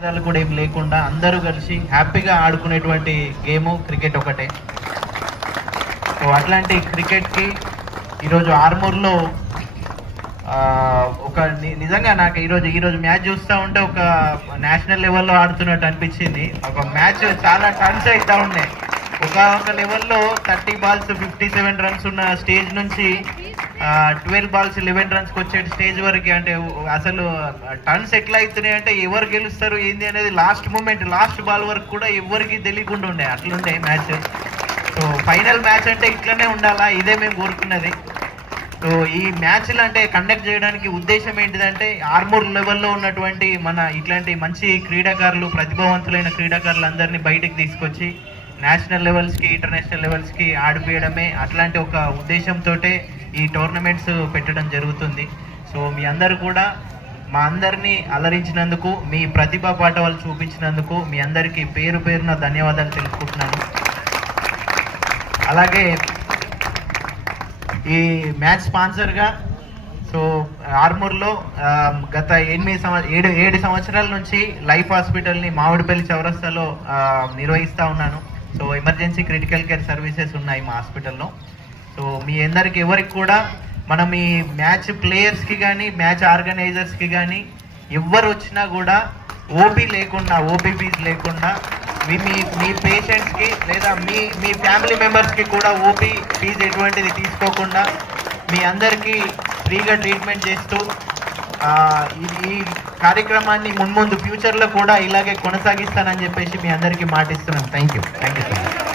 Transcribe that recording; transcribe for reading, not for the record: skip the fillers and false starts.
కూడా ఏం లేకుండా అందరూ కలిసి హ్యాపీగా ఆడుకునేటువంటి గేమ్ క్రికెట్ ఒకటే. సో అట్లాంటి క్రికెట్కి ఈరోజు ఆర్మూర్లో ఒక నిజంగా నాకు ఈరోజు మ్యాచ్ చూస్తూ ఉంటే ఒక నేషనల్ లెవెల్లో ఆడుతున్నట్టు అనిపించింది. ఒక మ్యాచ్ చాలా టర్న్స్ అవుతూ ఉన్నాయి. ఒక లెవెల్లో 30 balls 57 runs ఉన్న స్టేజ్ నుంచి 12 balls 11 runsకి వచ్చే స్టేజ్ వరకు, అంటే అసలు టర్న్స్ ఎట్లా అవుతున్నాయి అంటే ఎవరు గెలుస్తారు ఏంది అనేది లాస్ట్ మూమెంట్ లాస్ట్ బాల్ వరకు కూడా ఎవరికి తెలియకుండా ఉండే అట్లుండే మ్యాచ్. సో ఫైనల్ మ్యాచ్ అంటే ఇట్లనే ఉండాలా, ఇదే మేము కోరుకున్నది. సో ఈ మ్యాచ్లు అంటే కండక్ట్ చేయడానికి ఉద్దేశం ఏంటిదంటే ఆర్మూర్ లెవెల్లో ఉన్నటువంటి మన ఇట్లాంటి మంచి క్రీడాకారులు, ప్రతిభావంతులైన క్రీడాకారులు అందరినీ బయటికి తీసుకొచ్చి నేషనల్ లెవెల్స్కి ఇంటర్నేషనల్ లెవెల్స్కి ఆడిపోయడమే. అట్లాంటి ఒక ఉద్దేశంతో ఈ టోర్నమెంట్స్ పెట్టడం జరుగుతుంది. సో మీ అందరూ కూడా మా అందరినీ అలరించినందుకు, మీ ప్రతిభా పాఠవాలు చూపించినందుకు మీ అందరికీ పేరు పేరున ధన్యవాదాలు తెలుపుకుంటున్నాను. అలాగే ఈ మ్యాచ్ స్పాన్సర్గా సో ఆర్మూర్లో గత 7 సంవత్సరాల నుంచి లైఫ్ హాస్పిటల్ని మామిడిపల్లి చౌరస్తాలో నిర్వహిస్తూ ఉన్నాను. So emergency critical care services ఉన్నాయి మా హాస్పిటల్లో. సో మీ అందరికి ఎవరికి కూడా మనం ఈ మ్యాచ్ ప్లేయర్స్కి కానీ మ్యాచ్ ఆర్గనైజర్స్కి కానీ ఎవరు వచ్చినా కూడా ఓపీ లేకుండా, ఓపీపీస్ లేకుండా మీ పేషెంట్స్కి లేదా మీ ఫ్యామిలీ మెంబర్స్కి కూడా ఓపీ ఫీజు ఎటువంటిది తీసుకోకుండా మీ అందరికీ ఫ్రీగా ట్రీట్మెంట్ చేస్తూ ఈ కార్యక్రమాన్ని మున్ముందు ఫ్యూచర్లో కూడా ఇలాగే కొనసాగిస్తానని చెప్పేసి మీ అందరికీ మాటిస్తున్నాను. Thank you so much.